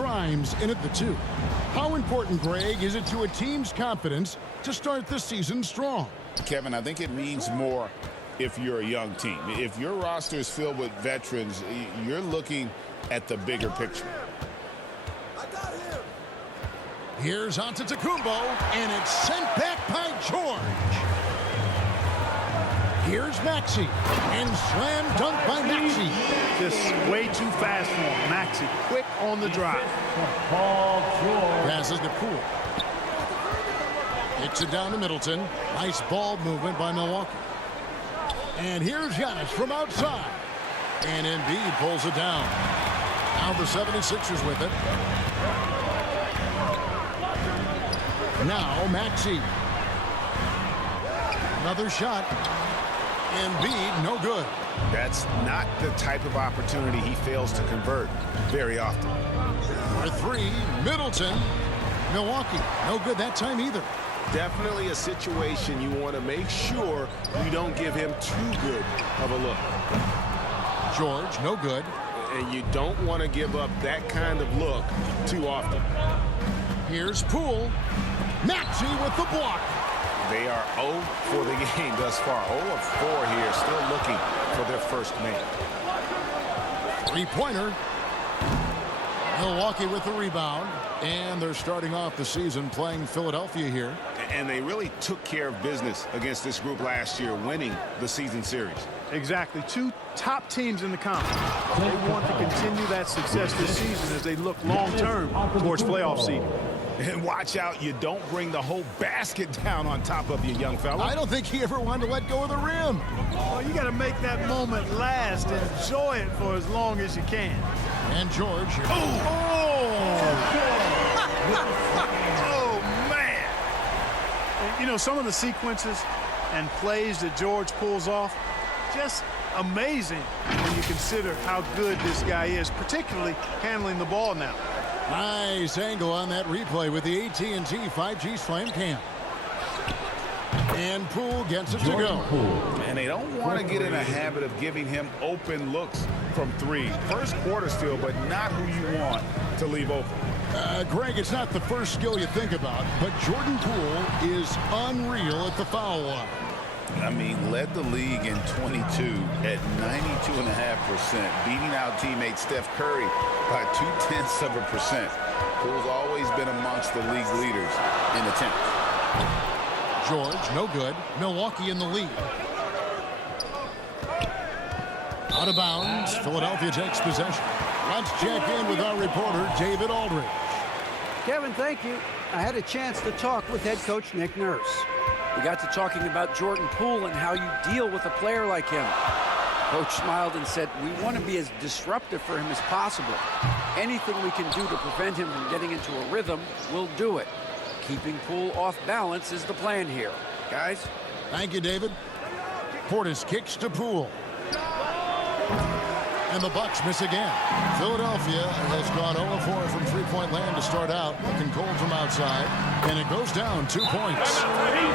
Grimes in at the 2. How important, Greg, is it to a team's confidence to start the season strong? Kevin, I think it means more if you're a young team. If your roster is filled with veterans, you're looking at the bigger picture. Here's Antetokounmpo, and it's sent back by George. Here's Maxey, and slam dunk by Maxey. Just way too fast for him. Maxey, quick on the drive. Passes to Poole. Kicks it down to Middleton. Nice ball movement by Milwaukee. And here's Giannis from outside. And Embiid pulls it down. Now the 76ers with it. Now Maxey. Another shot. Embiid, no good. That's not the type of opportunity he fails to convert very often. For 3, Middleton. Milwaukee, no good that time either. Definitely a situation you want to make sure you don't give him too good of a look. George, no good. And you don't want to give up that kind of look too often. Here's Poole. Maxey with the block. They are 0 for the game thus far. 0 of 4 here, still looking for their first man. 3-pointer. Milwaukee with the rebound. And they're starting off the season playing Philadelphia here. And they really took care of business against this group last year, winning the season series. Exactly. 2 top teams in the conference. They want to continue that success this season as they look long-term towards playoff seeding. And watch out, you don't bring the whole basket down on top of you, young fella. I don't think he ever wanted to let go of the rim. Well, you got to make that moment last. Enjoy it for as long as you can. And George. Oh, man. You know, some of the sequences and plays that George pulls off, just amazing when you consider how good this guy is, particularly handling the ball now. Nice angle on that replay with the AT&T 5G Slam Cam. And Poole gets it to go. And they don't want to get in a habit of giving him open looks from 3. First quarter still, but not who you want to leave open. Greg, it's not the first skill you think about, but Jordan Poole is unreal at the foul line. I mean, led the league in 22 at 92.5%, beating out teammate Steph Curry by 0.2%. Poole's always been amongst the league leaders in attempts. George, no good. Milwaukee in the lead. Out of bounds. Philadelphia takes possession. Let's check in with our reporter, David Aldridge. Kevin, thank you. I had a chance to talk with head coach Nick Nurse. We got to talking about Jordan Poole and how you deal with a player like him. Coach smiled and said, we want to be as disruptive for him as possible. Anything we can do to prevent him from getting into a rhythm, we'll do it. Keeping Poole off balance is the plan here. Guys? Thank you, David. Portis kicks to Poole. And the Bucks miss again. Philadelphia has gone 0-4 from three-point land to start out. Looking cold from outside. And it goes down 2 points.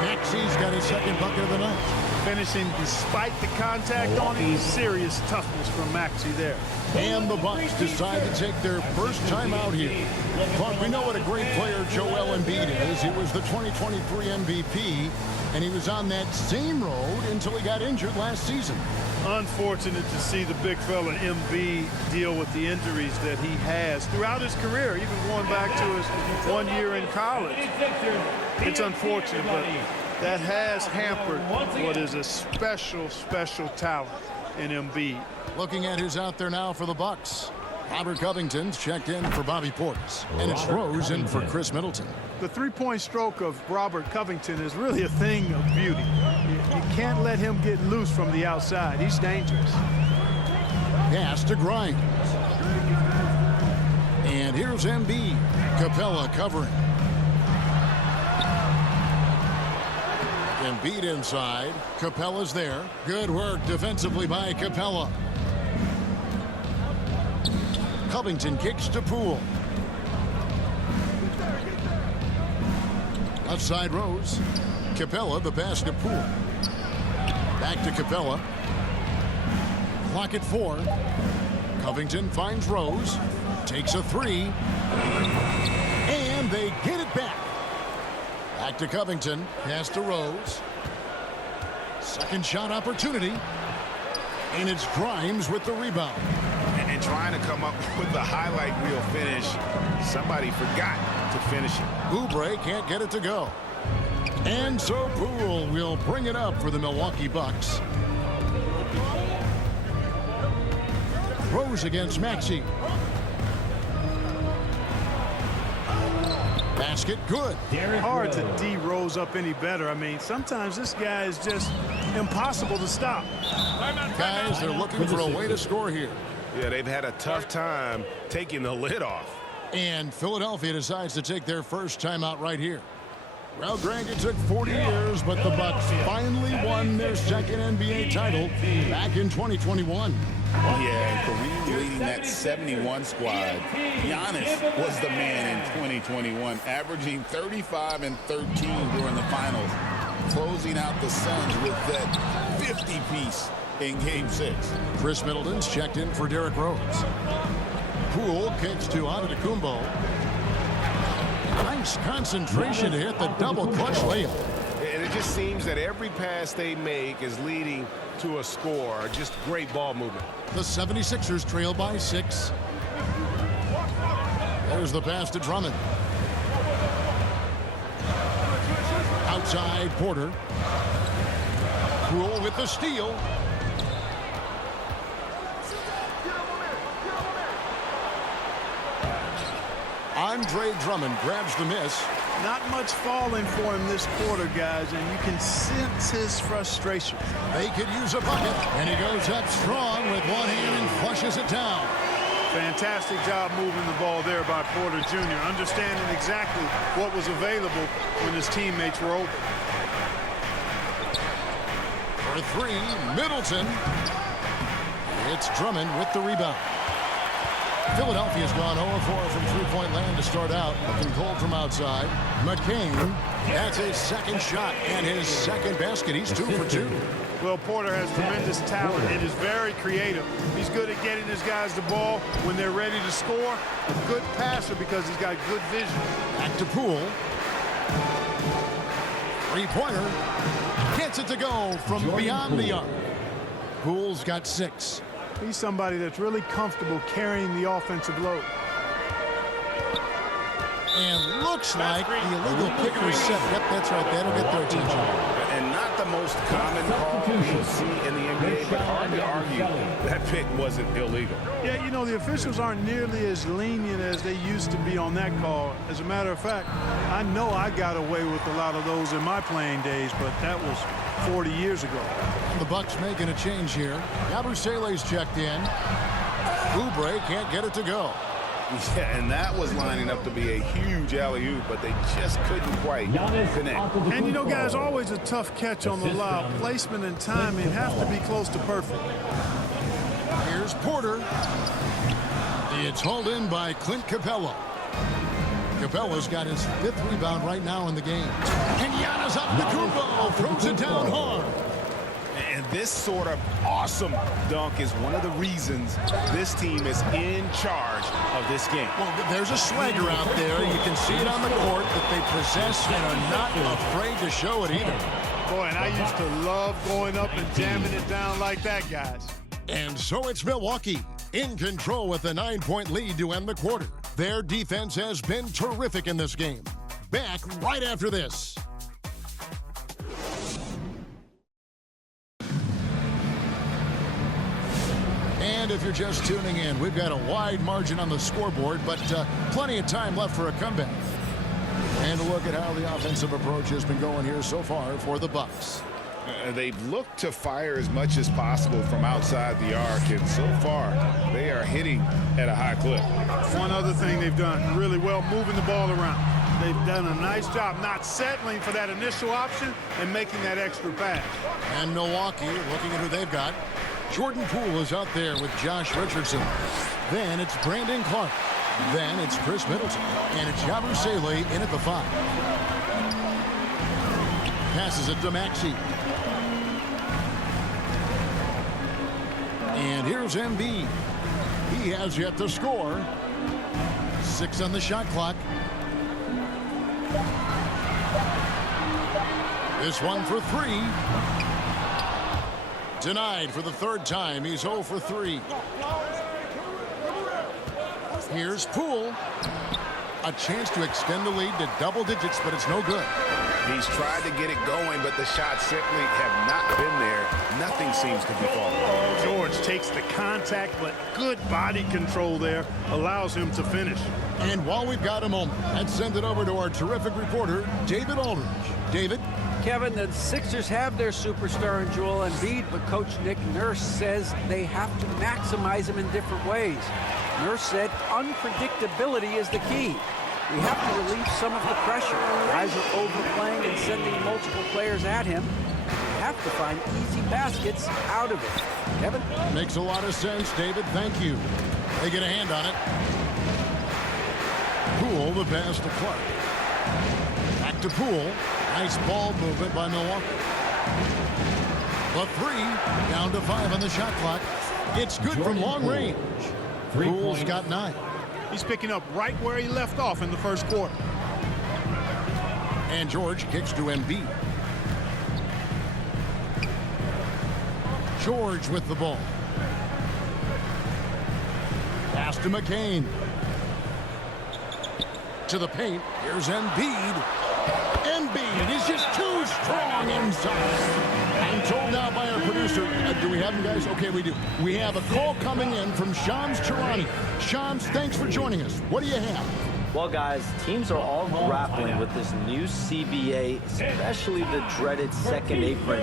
Maxey's got his second bucket of the night. Finishing despite the contact on him. Serious toughness from Maxey there. And the Bucks decide to take their first time out here. But we know what a great player Joel Embiid is. He was the 2023 MVP, and he was on that same road until he got injured last season. Unfortunate to see the big fella Embiid deal with the injuries that he has throughout his career, even going back to his 1 year in college. It's unfortunate, but that has hampered what is a special, special talent in Embiid. Looking at who's out there now for the Bucks. Robert Covington's checked in for Bobby Portis. And it's Rose in for Chris Middleton. The three-point stroke of Robert Covington is really a thing of beauty. You can't let him get loose from the outside. He's dangerous. Pass to Grimes. And here's Embiid. Capella covering. Embiid inside. Capella's there. Good work defensively by Capella. Covington kicks to Poole. Left side Rose. Capella, the pass to Poole. Back to Capella. Clock at 4. Covington finds Rose. Takes a three. And they get it back. Back to Covington. Pass to Rose. Second shot opportunity. And it's Grimes with the rebound. And trying to come up with the highlight reel finish. Somebody forgot to finish it. Oubre can't get it to go. And so Poole will bring it up for the Milwaukee Bucks. Rose against Maxey. Basket good. Hard to D Rose up any better. I mean, sometimes this guy is just impossible to stop. Guys, they're looking for a way to score here. Yeah, they've had a tough time taking the lid off. And Philadelphia decides to take their first timeout right here. Well, Greg, it took 40 years, but the Bucks finally won their second NBA title back in 2021. Yeah, Kareem leading that 71 squad. Giannis was the man in 2021, averaging 35 and 13 during the finals, closing out the Suns with that 50-piece in Game 6. Chris Middleton's checked in for Derrick Rose. Poole kicks to Antetokounmpo. Nice concentration to hit the double clutch layup. And it just seems that every pass they make is leading to a score. Just great ball movement. The 76ers trail by 6. There's the pass to Drummond. Outside Porter. Poole with the steal. Andre Drummond grabs the miss. Not much falling for him this quarter, guys, and you can sense his frustration. They could use a bucket, and he goes up strong with one hand and flushes it down. Fantastic job moving the ball there by Porter Jr., understanding exactly what was available when his teammates were open. For three, Middleton. It's Drummond with the rebound. Philadelphia's gone 0-4 from three-point land to start out. Looking cold from outside. McCain, that's his second shot and his second basket. He's 2 for 2. Well, Porter has tremendous talent and is very creative. He's good at getting his guys the ball when they're ready to score. A good passer because he's got good vision. Back to Poole. Three-pointer. Gets it to go from beyond the arc. Poole's got 6. He's somebody that's really comfortable carrying the offensive load. And looks like the illegal kicker is set. Yep, that's right. That'll get their attention. And not the most common call you'll see in the NBA, but hard to argue that pick wasn't illegal. Yeah, you know, the officials aren't nearly as lenient as they used to be on that call. As a matter of fact, I know I got away with a lot of those in my playing days, but that was 40 years ago. The Bucks making a change here. Yabusele's checked in. Oubre can't get it to go. Yeah, and that was lining up to be a huge alley-oop, but they just couldn't quite connect. And, you know, guys, always a tough catch on the lob. Placement and timing have to be close to perfect. Here's Porter. It's hauled in by Clint Capella. Capella's got his 5th rebound right now in the game. And Giannis Antetokounmpo throws it down hard. And this sort of awesome dunk is one of the reasons this team is in charge of this game. Well, there's a swagger out there. You can see it on the court that they possess and are not afraid to show it either. Boy, and I used to love going up and jamming it down like that, guys. And so it's Milwaukee in control with a 9-point lead to end the quarter. Their defense has been terrific in this game. Back right after this. And if you're just tuning in, we've got a wide margin on the scoreboard, but plenty of time left for a comeback. And a look at how the offensive approach has been going here so far for the Bucks. They've looked to fire as much as possible from outside the arc, and so far they are hitting at a high clip. One other thing they've done really well, moving the ball around. They've done a nice job not settling for that initial option and making that extra pass. And Milwaukee, looking at who they've got. Jordan Poole is out there with Josh Richardson. Then it's Brandon Clark. Then it's Chris Middleton. And it's Yabusele in at the 5. Passes it to Maxey. And here's Embiid. He has yet to score. 6 on the shot clock. This one for 3. Denied for the 3rd time. He's 0 for 3. Here's Poole. A chance to extend the lead to double digits, but it's no good. He's tried to get it going, but the shots simply have not been there. Nothing seems to be falling. George takes the contact, but good body control there allows him to finish. And while we've got a moment, let's send it over to our terrific reporter, David Aldridge. David? Kevin, the Sixers have their superstar in Joel Embiid, but Coach Nick Nurse says they have to maximize him in different ways. Nurse said unpredictability is the key. We have to relieve some of the pressure. Guys are overplaying and sending multiple players at him. We have to find easy baskets out of it. Kevin? Makes a lot of sense, David. Thank you. They get a hand on it. Poole, the pass to Clark. Back to Poole. Nice ball movement by Milwaukee. The 3, down to 5 on the shot clock. It's good from long range. Poole's got 9. He's picking up right where he left off in the first quarter. And George kicks to Embiid. George with the ball. Pass to McCain. To the paint. Here's Embiid. Embiid is just too strong inside. I'm told now by our producer, do we have him, guys? Okay, we do. We have a call coming in from Shams Charania. Shams, thanks for joining us. What do you have? Well, guys, teams are all grappling with this new CBA, especially the dreaded second apron.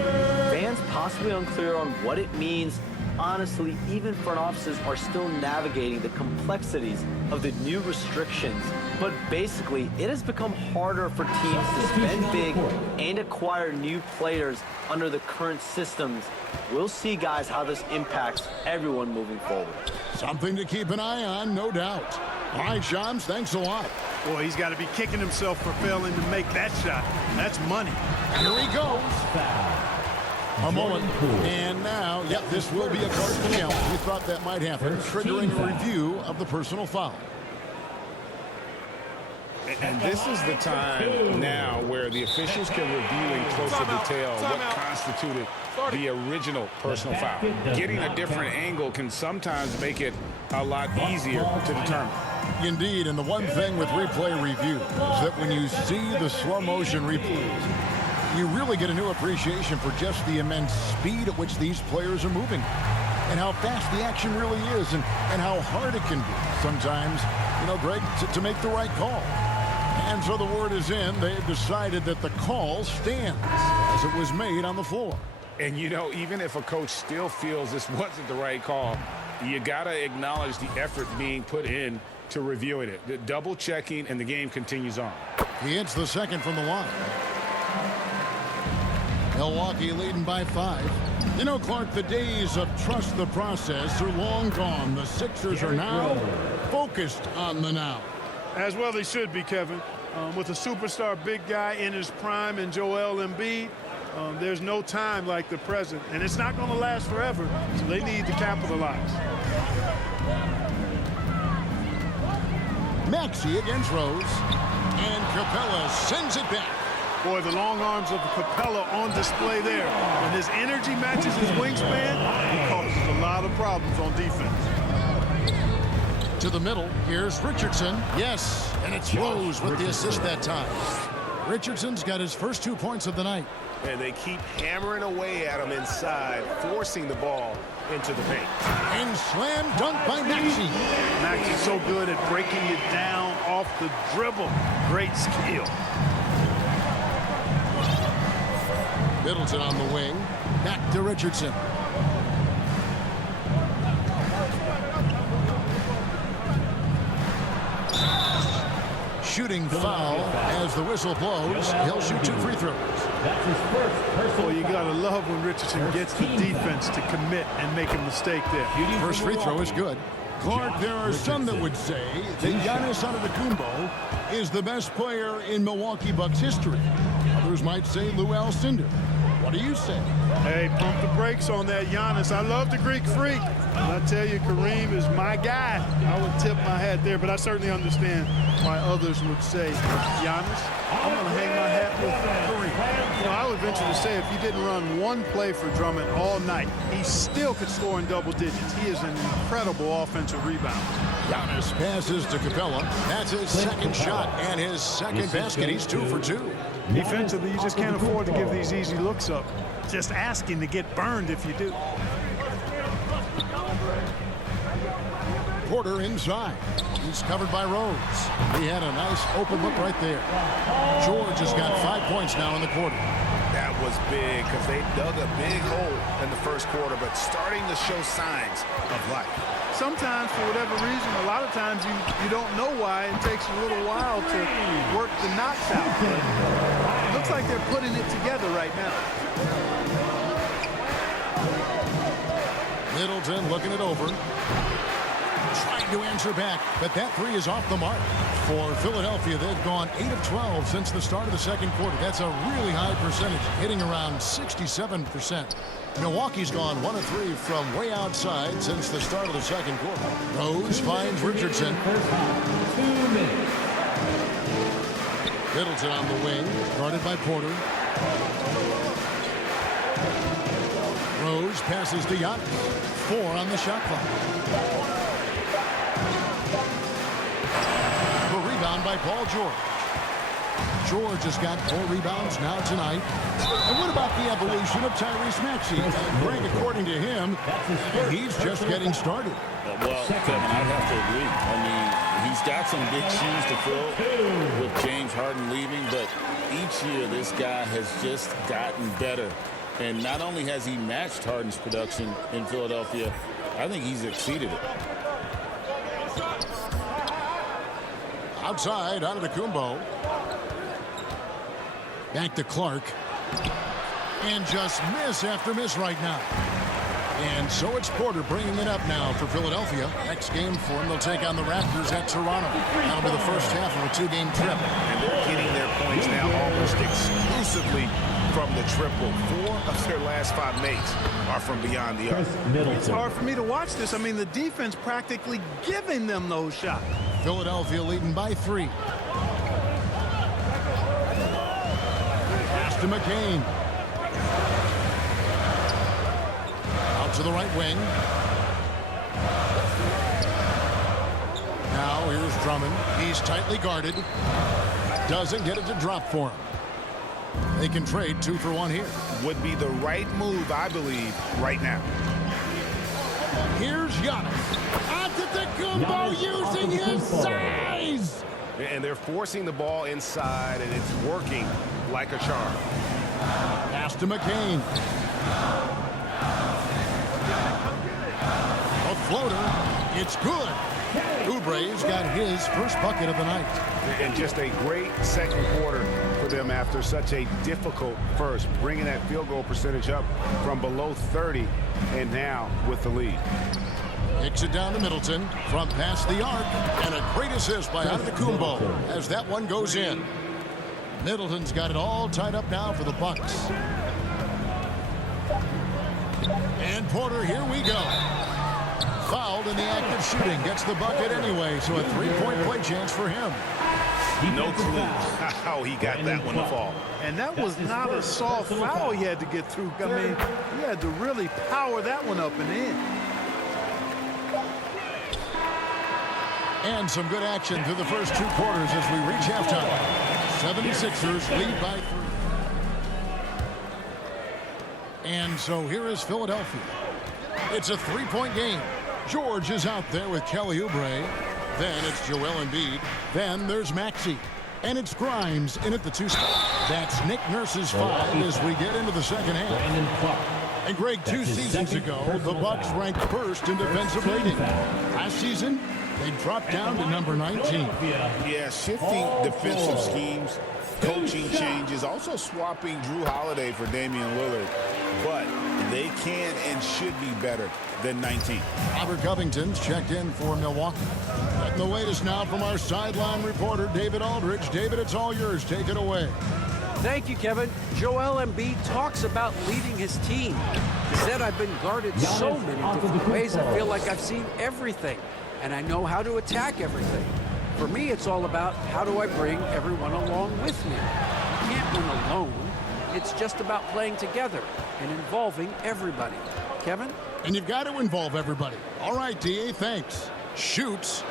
Fans possibly unclear on what it means. Honestly, even front offices are still navigating the complexities of the new restrictions. But basically, it has become harder for teams to spend big and acquire new players under the current systems. We'll see, guys, how this impacts everyone moving forward. Something to keep an eye on, no doubt. All right, Shams, thanks a lot. Boy, he's got to be kicking himself for failing to make that shot. That's money. Here he goes. A moment, and now, yep, this will be a cardinal challenge. We thought that might happen, triggering a review of the personal foul. And this is the time now where the officials can review in closer detail what constituted the original personal foul. Getting a different angle can sometimes make it a lot easier to determine. Indeed, and the one thing with replay review is that when you see the slow motion replays, you really get a new appreciation for just the immense speed at which these players are moving and how fast the action really is and how hard it can be sometimes, you know, Greg, to make the right call. And so the word is in. They have decided that the call stands as it was made on the floor. And, you know, even if a coach still feels this wasn't the right call, you got to acknowledge the effort being put in to reviewing it. The double checking, and the game continues on. He hits the second from the line. Milwaukee leading by 5. You know, Clark, the days of trust the process are long gone. The Sixers are now focused on the now. As well they should be, Kevin. With a superstar big guy in his prime and Joel Embiid, there's no time like the present. And it's not going to last forever, so they need to capitalize. Maxey against Rose. And Capella sends it back. Boy, the long arms of Capella on display there. When his energy matches his wingspan, he causes a lot of problems on defense. To the middle, here's Richardson. Yes, and it's Rose with the assist that time. Richardson's got his first 2 points of the night. And they keep hammering away at him inside, forcing the ball into the paint. And slam dunk by Maxey. Maxey's so good at breaking it down off the dribble. Great skill. Middleton on the wing. Back to Richardson. Shooting foul as the whistle blows. He'll shoot 2 free throws. That's his first. Well, you got to love when Richardson gets the defense to commit and make a mistake there. First free throw is good. Clark, there are some that would say that Giannis Antetokounmpo is the best player in Milwaukee Bucks history. Others might say Lou Alcindor. What do you say? Hey, pump the brakes on that, Giannis. I love the Greek Freak. But I tell you, Kareem is my guy. I would tip my hat there, but I certainly understand why others would say, Giannis, I'm going to hang my hat with Kareem. You know, I would venture to say if you didn't run one play for Drummond all night, he still could score in double digits. He is an incredible offensive rebounder. Giannis passes to Capella. That's his second shot and his second basket. He's 2 for 2. Defensively, you just can't afford to give these easy looks up. Just asking to get burned if you do. Porter inside. He's covered by Rose. He had a nice open look right there. George has got 5 points now in the quarter. That was big because they dug a big hole in the first quarter, but starting to show signs of life. Sometimes, for whatever reason, a lot of times you don't know why. It takes a little while to work the knocks out. But it looks like they're putting it together right now. Middleton looking it over. Trying to answer back, but that three is off the mark. For Philadelphia, they've gone 8 of 12 since the start of the second quarter. That's a really high percentage, hitting around 67%. Milwaukee's gone 1 of 3 from way outside since the start of the second quarter. Rose finds Richardson. Middleton on the wing, guarded by Porter. Rose passes to Giannis. 4 on the shot clock. The rebound by Paul George. George has got 4 rebounds now tonight. And what about the evolution of Tyrese Maxey? Greg, according to him, he's just getting started. Well, Kevin, I'd have to agree. I mean, he's got some big shoes to fill with James Harden leaving, but each year this guy has just gotten better. And not only has he matched Harden's production in Philadelphia, I think he's exceeded it. Outside, Antetokounmpo. Back to Clark. And just miss after miss right now. And so it's Porter bringing it up now for Philadelphia. Next game for them, they'll take on the Raptors at Toronto. That'll be the first half of a 2-game trip. And they're getting their points now almost exclusively from the triple. 4 of their last 5 makes are from beyond the arc. It's hard for me to watch this. I mean, the defense practically giving them those shots. Philadelphia leading by 3. Pass to McCain. Out to the right wing. Now here's Drummond. He's tightly guarded. Doesn't get it to drop for him. They can trade 2 for 1 here. Would be the right move, I believe, right now. Here's Giannis. Antetokounmpo using his size. And they're forcing the ball inside, and it's working like a charm. Pass to McCain. A floater. It's good. Oubre's got his first bucket of the night. And just a great second quarter for them after such a difficult first, bringing that field goal percentage up from below 30 and now with the lead. Kicks it down to Middleton from past the arc, and a great assist by Antetokounmpo as that one goes in. Middleton's got it all tied up now for the Bucks. And Porter, here we go. Fouled in the act of shooting, gets the bucket anyway, so a 3-point play chance for him. No clue how he got that one to fall. And that was not a soft foul he had to get through. I mean, he had to really power that one up and in. And some good action through the first 2 quarters as we reach halftime. 76ers lead by 3. And so here is Philadelphia. It's a 3-point game. George is out there with Kelly Oubre. Then it's Joel Embiid. Then there's Maxey. And it's Grimes in at the 2 spot. That's Nick Nurse's 5 as we get into the second half. And Greg, 2 seasons ago, the Bucks ranked first in defensive rating. Last season, they dropped down to number 19. Yeah, shifting defensive schemes, coaching changes, also swapping Drew Holiday for Damian Lillard. But they can and should be better than 19. Robert Covington's checked in for Milwaukee. Getting the latest now from our sideline reporter, David Aldridge. David, it's all yours. Take it away. Thank you, Kevin. Joel Embiid talks about leading his team. He said, I've been guarded so many different ways. I feel like I've seen everything, and I know how to attack everything. For me, it's all about how do I bring everyone along with me. You can't win alone. It's just about playing together and involving everybody. Kevin? And you've got to involve everybody. All right, D.A., thanks. Shoots.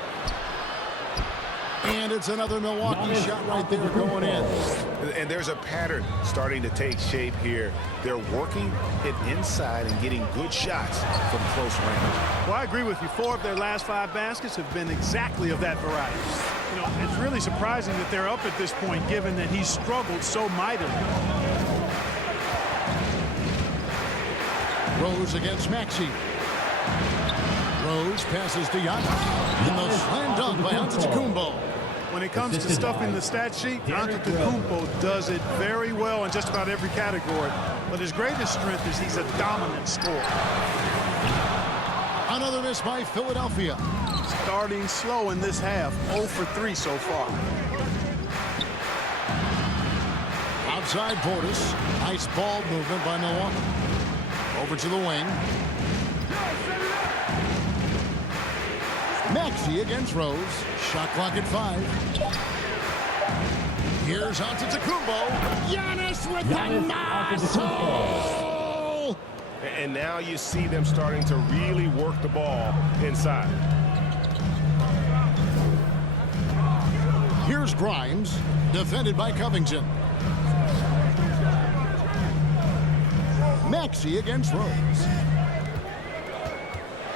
And it's another Milwaukee shot right there going in. And there's a pattern starting to take shape here. They're working it inside and getting good shots from close range. Well, I agree with you. 4 of their last 5 baskets have been exactly of that variety. You know, it's really surprising that they're up at this point, given that he's struggled so mightily. Rose against Maxey. Rose passes to Giannis. And the slam dunk by Antetokounmpo. When it comes to stuffing the stat sheet, Antetokounmpo does it very well in just about every category. But his greatest strength is he's a dominant scorer. Another miss by Philadelphia. Starting slow in this half, 0 for 3 so far. Outside Portis. Nice ball movement by Milwaukee. Over to the wing. Maxey against Rose. Shot clock at 5. Here's Antetokounmpo. Giannis with the muscle! And now you see them starting to really work the ball inside. Here's Grimes, defended by Covington. Maxey against Rose.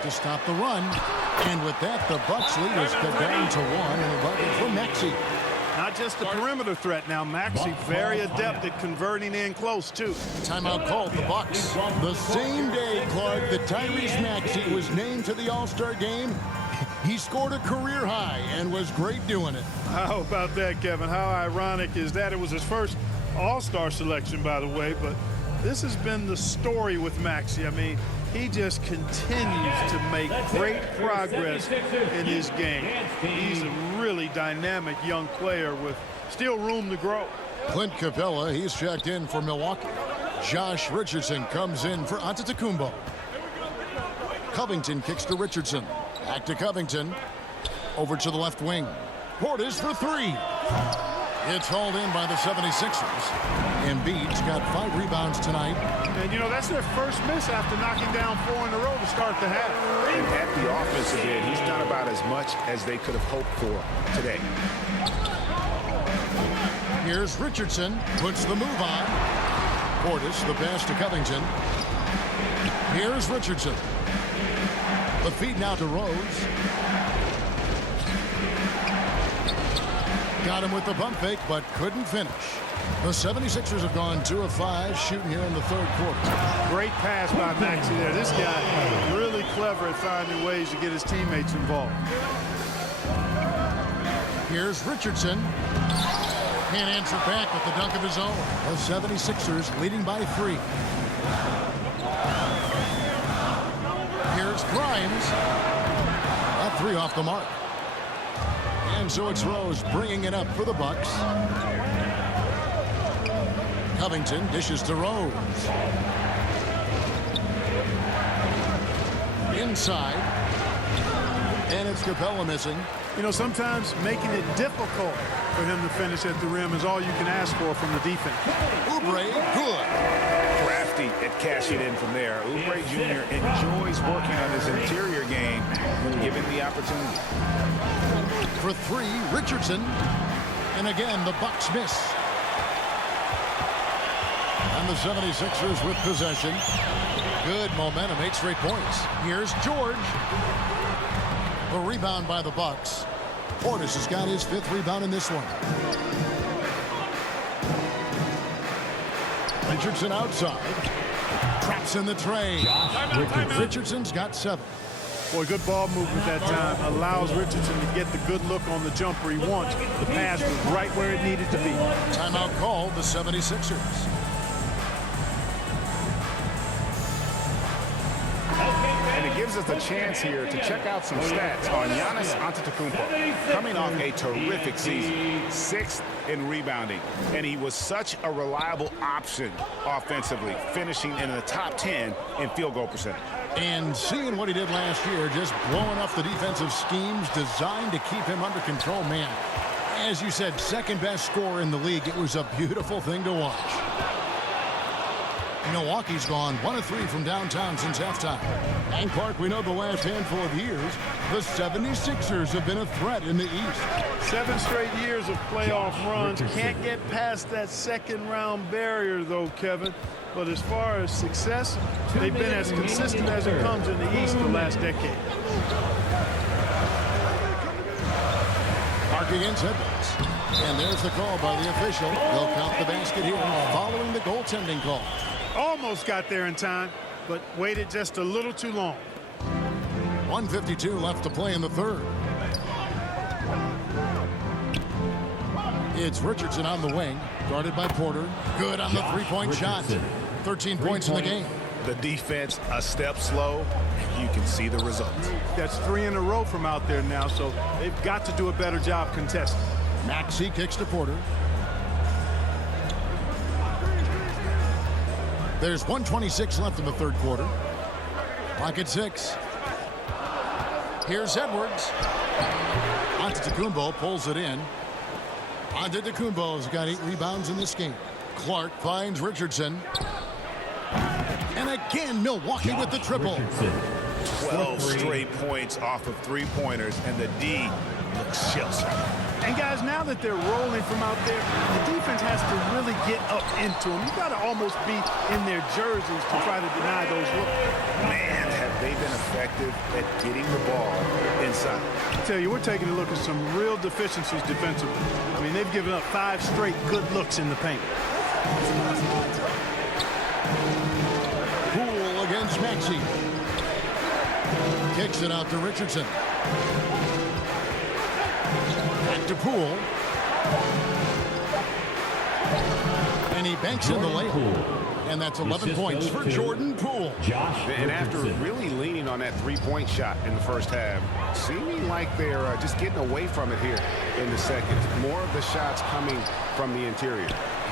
To stop the run. And with that, the Bucks lead is cut down to 1 and a bucket for Maxey. Not just the perimeter threat now. Maxey very adept at converting in close, too. Timeout called the Bucks. The same day, Clark, that Tyrese Maxey was named to the All-Star game, he scored a career high and was great doing it. How about that, Kevin? How ironic is that? It was his first All-Star selection, by the way, but this has been the story with Maxey. I mean, he just continues to make great progress in his game. He's a really dynamic young player with still room to grow. Clint Capella, he's checked in for Milwaukee. Josh Richardson comes in for Antetokounmpo. Covington kicks to Richardson. Back to Covington. Over to the left wing. Portis for 3. It's hauled in by the 76ers. Embiid's got 5 rebounds tonight. And, you know, that's their first miss after knocking down 4 in a row to start the half. And at the offensive end, he's done about as much as they could have hoped for today. Here's Richardson. Puts the move on. Portis, the pass to Covington. Here's Richardson. The feed now to Rose. Got him with the pump fake, but couldn't finish. The 76ers have gone 2 of 5 shooting here in the 3rd quarter. Great pass by Maxey there. This guy really clever at finding ways to get his teammates involved. Here's Richardson. Can't answer back with the dunk of his own. The 76ers leading by 3. Here's Grimes. A 3 off the mark. And so it's Rose bringing it up for the Bucks. Covington dishes to Rose. Inside. And it's Capella missing. You know, sometimes making it difficult for him to finish at the rim is all you can ask for from the defense. Oubre, good. Crafty at cashing in from there. Oubre Jr. enjoys working on his interior game when given the opportunity. For 3, Richardson. And again, the Bucks miss. And the 76ers with possession. Good momentum, 8 straight points. Here's George. The rebound by the Bucks. Portis has got his 5th rebound in this one. Richardson outside. Traps in the tray. Richardson's got 7. Boy, good ball movement that time. Allows Richardson to get the good look on the jumper he wants. The pass was right where it needed to be. Timeout called the 76ers. And it gives gives us a chance here to check out some stats on Giannis Antetokounmpo. Coming off a terrific season, 6th in rebounding, and he was such a reliable option offensively, finishing in the top 10 in field goal percentage. And seeing what he did last year, just blowing up the defensive schemes designed to keep him under control, man. As you said, second best scorer in the league. It was a beautiful thing to watch. Milwaukee's gone 1 of 3 from downtown since halftime. And Clark, we know the last handful of years, the 76ers have been a threat in the East. 7 straight years of playoff runs. Can't get past that second round barrier, though, Kevin. But as far as success, they've been as consistent as it comes in the East the last decade. Clark against Edwards. And there's the call by the official. They'll count the basket here following the goaltending call. Almost got there in time, but waited just a little too long. 1:52 left to play in the third. It's Richardson on the wing, guarded by Porter. Good on the three-point shot. 13 points in the game. The defense a step slow, and you can see the results. That's 3 in a row from out there now, so they've got to do a better job contesting. Maxey kicks to Porter. There's 1:26 left in the third quarter. Clock at 6. Here's Edwards. Antetokounmpo pulls it in. Antetokounmpo's got 8 rebounds in this game. Clark finds Richardson. And again, Milwaukee with the triple. 12 straight points off of 3-pointers, and the D looks shell-shocked. And guys, now that they're rolling from out there, the defense has to really get up into them. You got to almost be in their jerseys to try to deny those looks. Man, have they been effective at getting the ball inside. I tell you, we're taking a look at some real deficiencies defensively. I mean, they've given up 5 straight good looks in the paint. Poole against Maxey. Kicks it out to Richardson. Back to Poole. And he banks in the layup. And that's 11 points for Jordan Poole. And after really leaning on that 3-point shot in the first half, seeming like they're just getting away from it here in the second. More of the shots coming from the interior.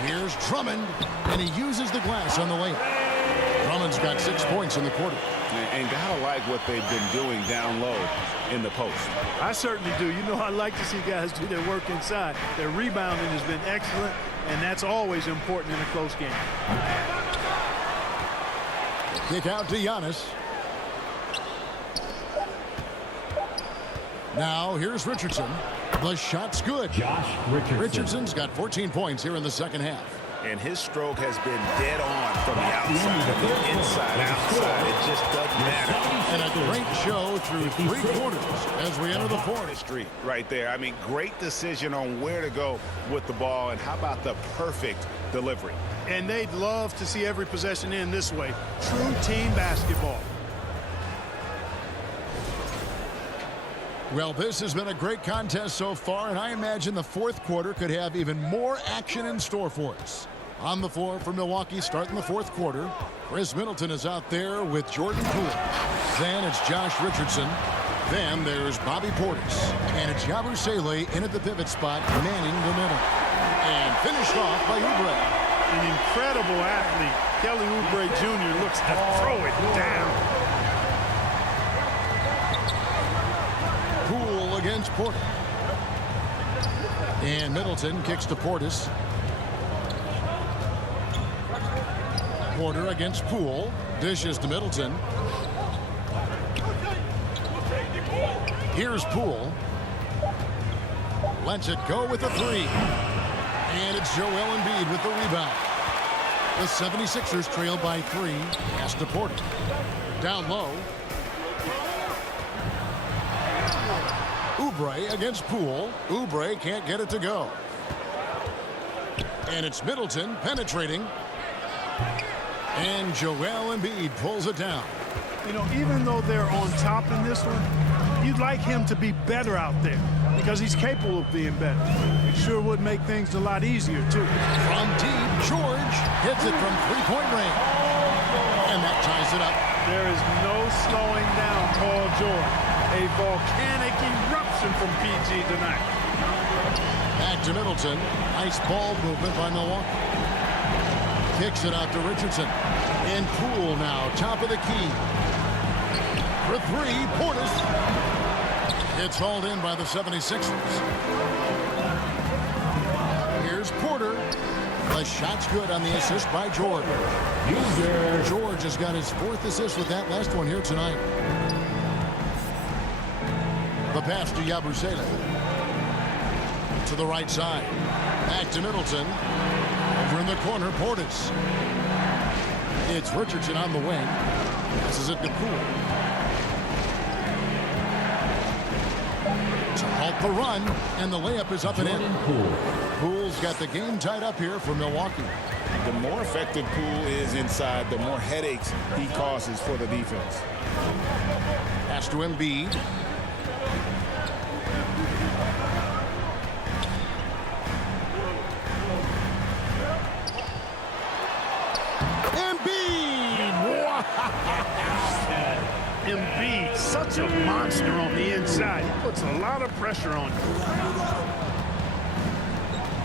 Here's Drummond, and he uses the glass on the layup. Drummond's got 6 points in the quarter. And gotta like what they've been doing down low in the post. I certainly do. You know, I like to see guys do their work inside. Their rebounding has been excellent, and that's always important in a close game. Kick out to Giannis. Now here's Richardson. The shot's good. Richardson's got 14 points here in the second half. And his stroke has been dead on from the outside. The inside, outside, it just doesn't matter. And a great show through 3 quarters as we enter the fourth. Street right there. I mean, great decision on where to go with the ball, and how about the perfect delivery? And they'd love to see every possession in this way. True team basketball. Well, this has been a great contest so far, and I imagine the fourth quarter could have even more action in store for us. On the floor for Milwaukee starting the fourth quarter, Chris Middleton is out there with Jordan Poole. Then it's Josh Richardson. Then there's Bobby Portis. And it's Yabusele in at the pivot spot, manning the middle. And finished off by Oubre. An incredible athlete. Kelly Oubre Jr. looks to throw it down. Poole against Porter. And Middleton kicks to Portis. Porter against Poole. Dishes to Middleton. Here's Poole. Lets it go with the 3. And it's Joel Embiid with the rebound. The 76ers trail by 3. Pass to Porter. Down low. Oubre against Poole. Oubre can't get it to go. And it's Middleton penetrating. And Joel Embiid pulls it down. You know, even though they're on top in this one, you'd like him to be better out there because he's capable of being better. It sure would make things a lot easier, too. From deep, George hits it from 3-point range. And that Ties it up. There is no slowing down Paul George. A volcanic eruption from PG tonight. Back to Middleton. Nice ball movement by Milwaukee. Kicks it out to Richardson. And Poole now, top of the key. For three, Portis. It's hauled in by the 76ers. Here's Porter. The shot's good on the assist by George. George has got his 4th assist with that last one here tonight. The pass to Yabusele. To the right side. Back to Middleton. Over in the corner, Portis. It's Richardson on the wing. Passes it to Poole. To halt the run, and the layup is up and in. Poole's got the game tied up here for Milwaukee. The more effective Poole is inside, the more headaches he causes for the defense. Pass to Embiid. Embiid, such a monster on the inside. He puts a lot of pressure on you.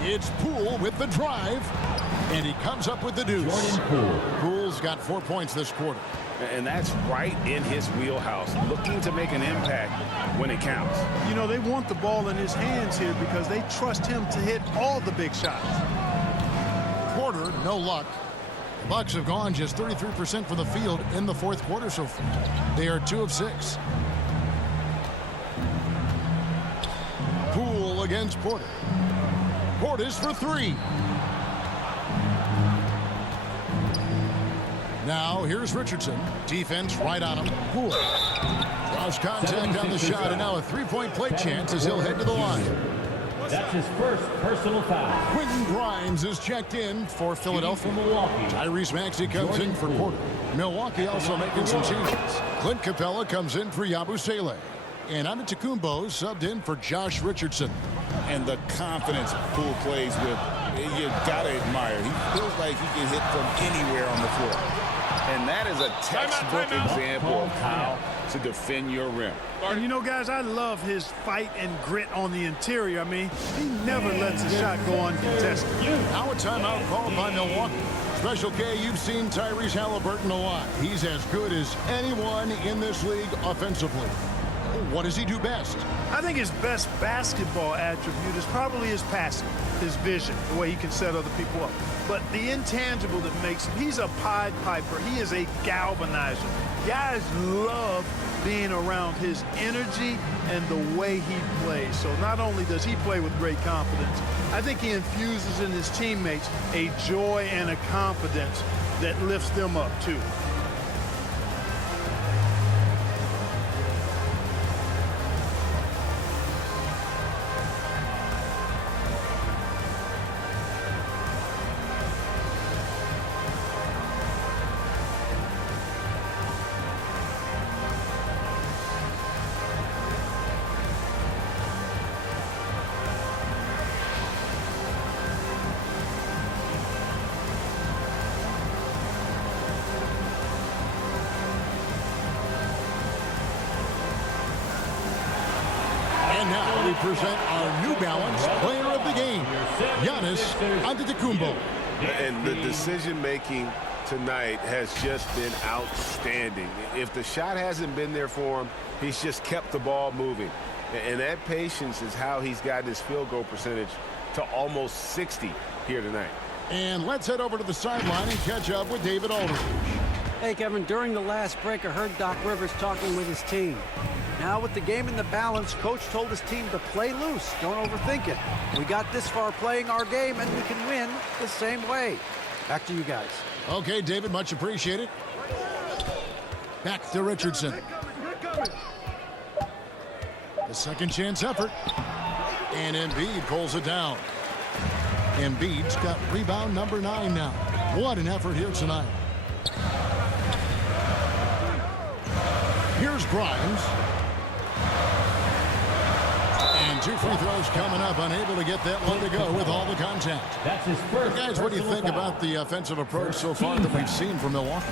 It's Poole with the drive, and he comes up with the deuce. Poole's got 4 points this quarter. And that's right in his wheelhouse, looking to make an impact when it counts. You know, they want the ball in his hands here because they trust him to hit all the big shots. Porter, no luck. The Bucks have gone just 33% from the field in the 4th quarter so far. They are 2 of 6. Poole against Porter. Portis for 3. Now here's Richardson. Defense right on him. Poole draws contact on the shot, and now a 3-point play chance as he'll head to the line. That's his first personal foul. Quentin Grimes is checked in for Philadelphia. Milwaukee. Tyrese Maxey comes in for Porter. Milwaukee also making some changes. Clint Capella comes in for Yabusele. And Antetokounmpo subbed in for Josh Richardson. And the confidence Poole plays with, you gotta admire. He feels like he can hit from anywhere on the floor. And that is a textbook example of how to defend your rim. And you know, guys, I love his fight and grit on the interior. I mean, he never lets a shot go uncontested. Now a timeout called by Milwaukee. Special K, you've seen Tyrese Halliburton a lot. He's as good as anyone in this league offensively. What does he do best? I think his best basketball attribute is probably his passing, his vision, the way he can set other people up. But the intangible that makes him, he's a Pied Piper. He is a galvanizer. Guys love being around his energy and the way he plays. So not only does he play with great confidence, I think he infuses in his teammates a joy and a confidence that lifts them up too. And now we present our New Balance player of the game, Giannis Antetokounmpo. And the decision-making tonight has just been outstanding. If the shot hasn't been there for him, he's just kept the ball moving. And that patience is how he's gotten his field goal percentage to almost 60 here tonight. And let's head over to the sideline and catch up with David Aldridge. Hey, Kevin, during the last break, I heard Doc Rivers talking with his team. Now with the game in the balance, Coach told his team to play loose. Don't overthink it. We got this far playing our game, and we can win the same way. Back to you guys. Okay, David, much appreciated. Back to Richardson. The second chance effort. And Embiid pulls it down. Embiid's got rebound number 9 now. What an effort here tonight. Here's Grimes. And 2 free throws coming up. Unable to get that one to go with all the contact. That's his first. Guys, what do you think about the offensive approach so far that we've seen from Milwaukee?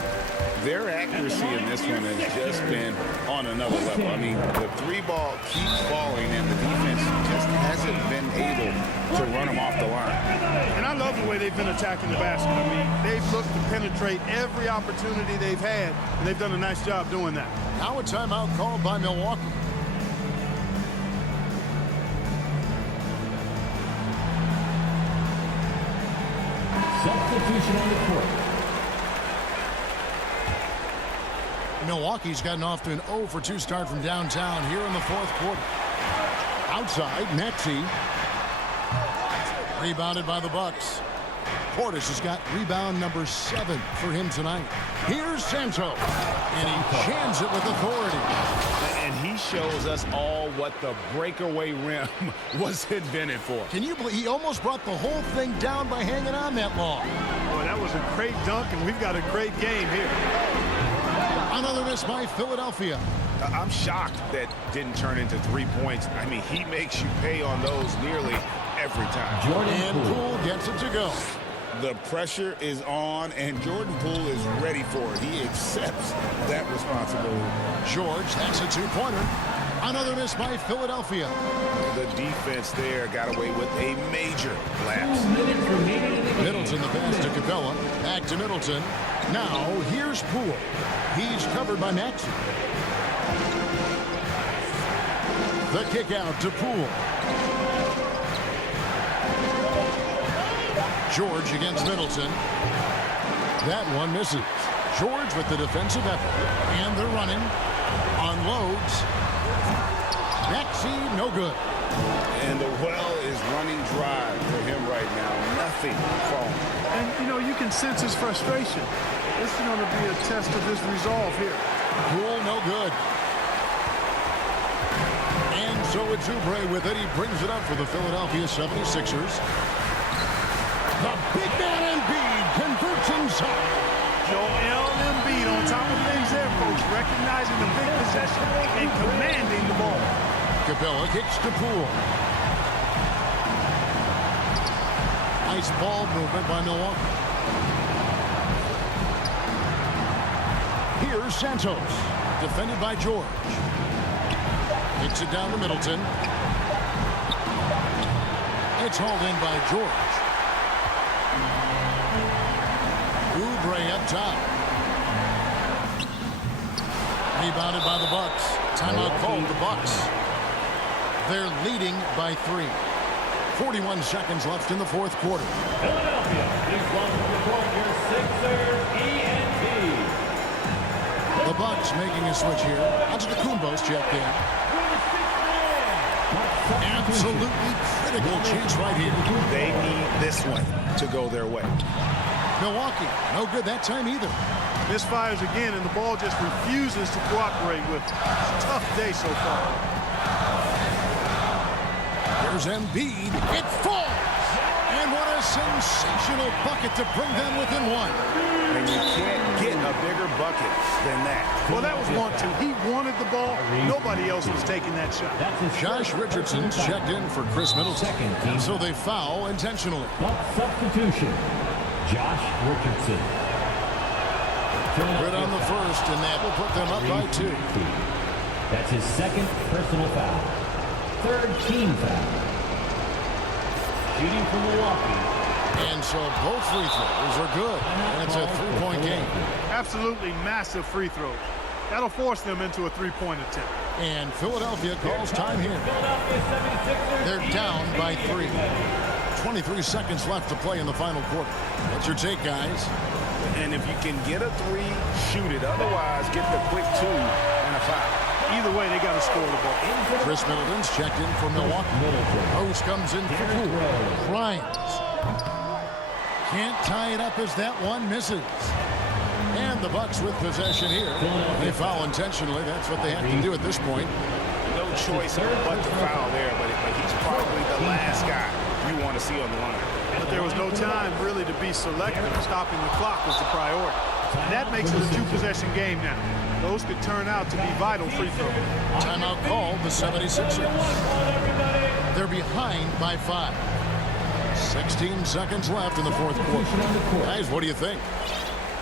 Their accuracy in this one has just been on another level. I mean, the three ball keeps falling, and the defense just hasn't been able to run them off the line. And I love the way they've been attacking the basket. I mean, they've looked to penetrate every opportunity they've had, and they've done a nice job doing that. Now a timeout called by Milwaukee. Substitution on the court. Milwaukee's gotten off to an 0 for 2 start from downtown here in the 4th quarter. Outside, Maxey. Rebounded by the Bucks. Portis has got rebound number 7 for him tonight. Here's Santos, and he jams it with authority. And he shows us all what the breakaway rim was invented for. Can you believe he almost brought the whole thing down by hanging on that long? Boy, that was a great dunk, and we've got a great game here. Another miss by Philadelphia. I'm shocked that didn't turn into 3 points. I mean, he makes you pay on those nearly every time. And Poole gets it to go. The pressure is on, and Jordan Poole is ready for it. He accepts that responsibility. George, that's a 2-pointer. Another miss by Philadelphia. The defense there got away with a major lapse. Middleton the pass to Capella. Back to Middleton. Now, here's Poole. He's covered by Maxey. The kick out to Poole. George against Middleton. That one misses. George with the defensive effort. And they're running. Unloads. Maxey, no good. And the well is running dry for him right now. Nothing falling. And, you know, you can sense his frustration. This is going to be a test of his resolve here. Poole, no good. And so it's Oubre with it. He brings it up for the Philadelphia 76ers. The big man Embiid converts inside. Joel Embiid on top of things there, folks, recognizing the big possession and commanding the ball. Capella kicks to Poole. Nice ball movement by Milwaukee. Here's Santos, defended by George. Kicks it down to Middleton. It's hauled in by George. Oubre up top. Rebounded by the Bucks. Timeout called the Bucks. They're leading by 3. 41 seconds left in the 4th quarter. Philadelphia, please welcome to the court your Sixers ENT. The Bucks making a switch here. Antetokounmpo's checked in. Absolutely critical chance right here. They need this one to go their way. Milwaukee, no good that time either. Misfires again, and the ball just refuses to cooperate with it. It's a tough day so far. There's Embiid. It falls! And what a sensational bucket to bring them within 1. And you can't get a bigger bucket than that. Well, that was 1-2. He wanted the ball. Nobody else was taking that shot. Josh Richardson's checked in for Chris Middleton. So they foul intentionally. Substitution. Josh Richardson. Good on the first, and that will put them up by 2. That's his 2nd personal foul. 3rd team foul. Shooting for Milwaukee. And so both free throws are good. And it's a 3-point game. Absolutely massive free throws. That'll force them into a 3-point attempt. And Philadelphia calls time here. They're down by 3. 23 seconds left to play in the final quarter. What's your take, guys? And if you can get a 3, shoot it. Otherwise, get the quick 2 and a foul. Either way, they got to score the ball. Chris Middleton's checked in for Milwaukee. Rose comes in for Poole. Grimes. Can't tie it up as that one misses. And the Bucks with possession here. They foul intentionally. That's what they have to do at this point. No choice but to foul there, but he's probably the last guy you want to see on the line. But there was no time really to be selective. Stopping the clock was the priority. And that makes it a 2-possession game now. Those could turn out to be vital free throws. Timeout called the 76ers. They're behind by 5. 16 seconds left in the fourth quarter. Guys, what do you think?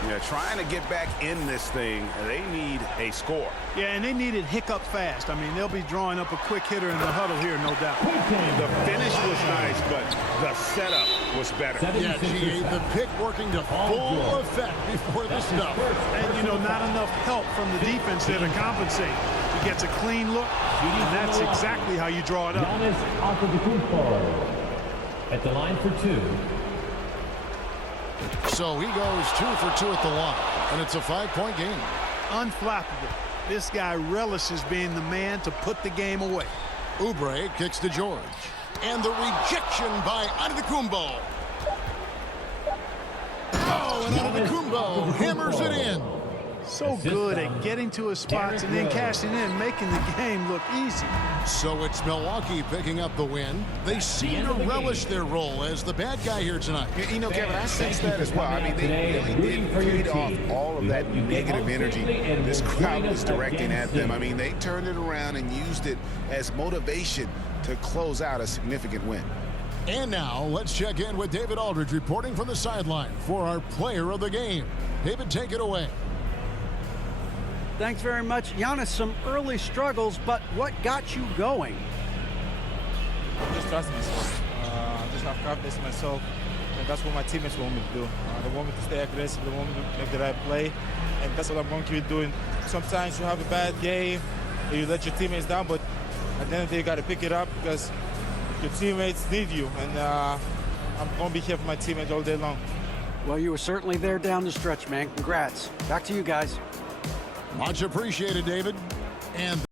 Yeah, trying to get back in this thing, they need a score. Yeah, and they need it hiccup fast. I mean, they'll be drawing up a quick hitter in the huddle here, no doubt. The finish was nice, but the setup was better. Yeah, GA, the pick working to full effect before the stop. And, you know, not enough help from the defense there to compensate. He gets a clean look, and that's exactly how you draw it up. Giannis Antetokounmpo at the line for 2. So he goes 2 for 2 at the line, and it's a 5-point game. Unflappable. This guy relishes being the man to put the game away. Oubre kicks to George. And the rejection by Antetokounmpo. Oh, and Antetokounmpo hammers it in. So good at getting to his spots and then cashing in, making the game look easy. So it's Milwaukee picking up the win. They seem to relish their role as the bad guy here tonight. You know, Kevin, I sense that as well. I mean, they really did feed off all of that negative energy this crowd was directing at them. I mean, they turned it around and used it as motivation to close out a significant win. And now let's check in with David Aldridge reporting from the sideline for our player of the game. David, take it away. Thanks very much. Giannis, some early struggles, but what got you going? Just trust myself. Just have confidence in myself. And that's what my teammates want me to do. They want me to stay aggressive. They want me to make the right play. And that's what I'm going to keep doing. Sometimes you have a bad game and you let your teammates down, but at the end of the day, you got to pick it up because your teammates need you. And I'm going to be here for my teammates all day long. Well, you were certainly there down the stretch, man. Congrats. Back to you guys. Much appreciated, David. And